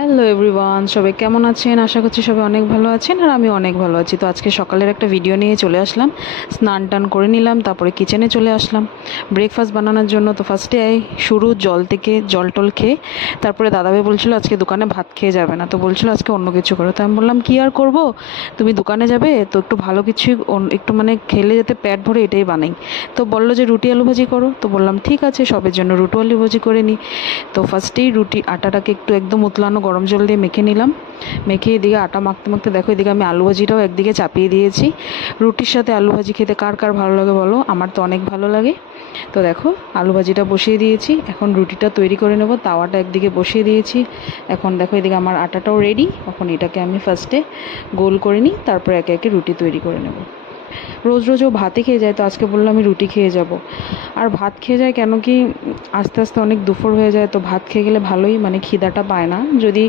Hello everyone, সবাই কেমন আছেন? আশা করছি সবাই অনেক ভালো আছেন আর আমি অনেক ভালো আছি। তো আজকে সকালের একটা ভিডিও নিয়ে চলে আসলাম। স্নান টান করে নিলাম, তারপরে কিচেনে চলে আসলাম ব্রেকফাস্ট বানানোর জন্য। তো ফার্স্টে শুরু জল থেকে, জল টল খেয়ে তারপরে দাদাভাই বলছিল আজকে দোকানে ভাত খেয়ে যাবে না, তো বলছিল আজকে অন্য কিছু করো। তো আমি বললাম কী আর করবো, তুমি দোকানে যাবে তো একটু ভালো কিছুই একটু মানে খেলে যাতে পেট ভরে এটাই বানাই। তো বললো যে রুটি আলু ভাজি করো, তো বললাম ঠিক আছে, সবের জন্য রুটি আলু ভাজি করে নিই। তো ফার্স্টেই আটাটাকে একটু একদম উতলানো গরম জল দিয়ে মেখে নিলাম। মেখে এদিকে আটা মাখতে মাখতে দেখো এদিকে আমি আলু ভাজিটাও একদিকে চাপিয়ে দিয়েছি। রুটির সাথে আলু ভাজি খেতে কার কার ভালো লাগে বলো, আমার তো অনেক ভালো লাগে। তো দেখো আলু ভাজিটা বসিয়ে দিয়েছি, এখন রুটিটা তৈরি করে নেব। তাওয়াটা একদিকে বসিয়ে দিয়েছি। এখন দেখো এদিকে আমার আটাটাও রেডি। এখন এটাকে আমি ফার্স্টে গোল করে নিই, তারপর একে একে রুটি তৈরি করে নেব। রোজ রোজ ও ভাতই খেয়ে যায়, তো আজকে বললাম আমি রুটি খেয়ে যাব। আর ভাত খেয়ে যায় কেন কি, আস্তে আস্তে অনেক দুপুর হয়ে যায়, তো ভাত খেয়ে গেলে ভালোই মানে খিদাটা পায় না। যদি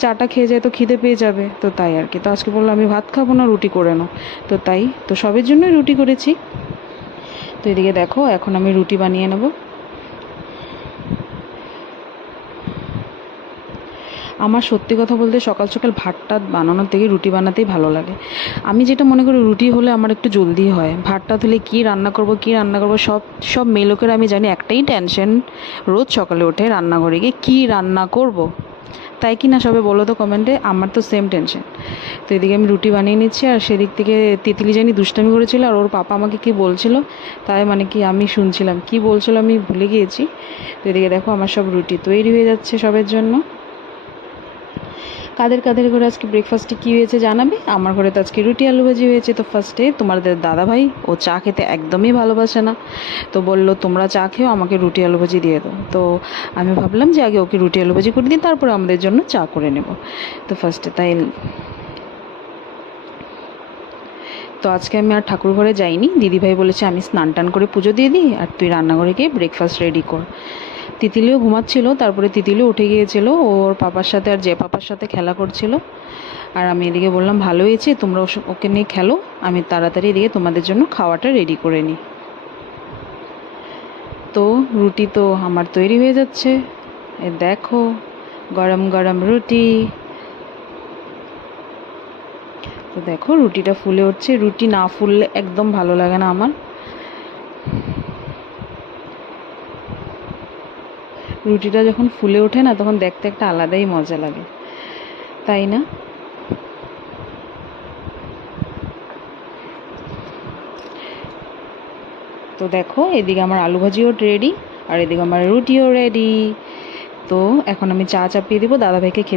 চাটা খেয়ে যায় তো খিদে পেয়ে যাবে, তো তাই আর কি। তো আজকে বললাম আমি ভাত খাবো না, রুটি করে নাও। তো তাই তো সবের জন্যই রুটি করেছি। তো এদিকে দেখো এখন আমি রুটি বানিয়ে নেব। আমার সত্যি কথা বলতে সকাল সকাল ভাতটা বানানোর থেকে রুটি বানাতেই ভালো লাগে। আমি যেটা মনে করি রুটি হলে আমার একটু জলদি হয়, ভাতটা হলে কী রান্না করব সব সব মেয়ে লোকের আমি জানি একটাই টেনশন, রোজ সকালে উঠে রান্নাঘরে গিয়ে কী রান্না করব। তাই কি না সবে বলো তো কমেন্টে, আমার তো সেম টেনশন। তো এদিকে আমি রুটি বানিয়ে নিচ্ছি, আর সেদিক থেকে তিতলি জানি দুষ্টামি করেছিল, আর ওর পাপা আমাকে কী বলছিল, তাই মানে কি আমি শুনছিলাম কী বলছিল আমি ভুলে গিয়েছি। তো এদিকে দেখো আমার সব রুটি তৈরি হয়ে যাচ্ছে সবের জন্য। কাদের কাদের ঘরে আজকে ব্রেকফাস্টে কী হয়েছে জানাবে। আমার ঘরে তো আজকে রুটি আলু ভাজি হয়েছে। তো ফার্স্টে তোমাদের দাদাভাই ও চা খেতে একদমই ভালোবাসে না, তো বললো তোমরা চা খেও, আমাকে রুটি আলু ভাজি দিয়ে দাও। তো আমি ভাবলাম যে আগে ওকে রুটি আলু ভাজি করে দিই, তারপরে আমাদের জন্য চা করে নেব। তো ফার্স্টে তাই তো আজকে আমি আর ঠাকুর ঘরে যাইনি। দিদিভাই বলেছে আমি স্নান টান করে পুজো দিয়ে দিই, আর তুই রান্নাঘরে গিয়ে ব্রেকফাস্ট রেডি কর। তিতিলিও ঘুমাচ্ছিল, তারপরে তিতিলিও উঠে গিয়েছিল, ওর পাপার সাথে আর যে পাপার সাথে খেলা করছিল। আর আমি এদিকে বললাম ভালো হয়েছে, তোমরা ওকে নিয়ে খেলো, আমি তাড়াতাড়ি এদিকে তোমাদের জন্য খাওয়াটা রেডি করে নিই। তো রুটি তো আমার তৈরি হয়ে যাচ্ছে, এ দেখো গরম গরম রুটি। তো দেখো রুটিটা ফুলে উঠছে, রুটি না ফুললে একদম ভালো লাগে না আমার। রুটিটা যখন ফুলে ওঠে না তখন দেখতে একটা আলাদাই মজা লাগে, তাই না? তো দেখো এদিকে আমার আলু ভাজিও রেডি, আর এদিকে আমার রুটিও রেডি। তো এখন আমি চা চাপিয়ে দেবো দাদাভাইকে খেতে।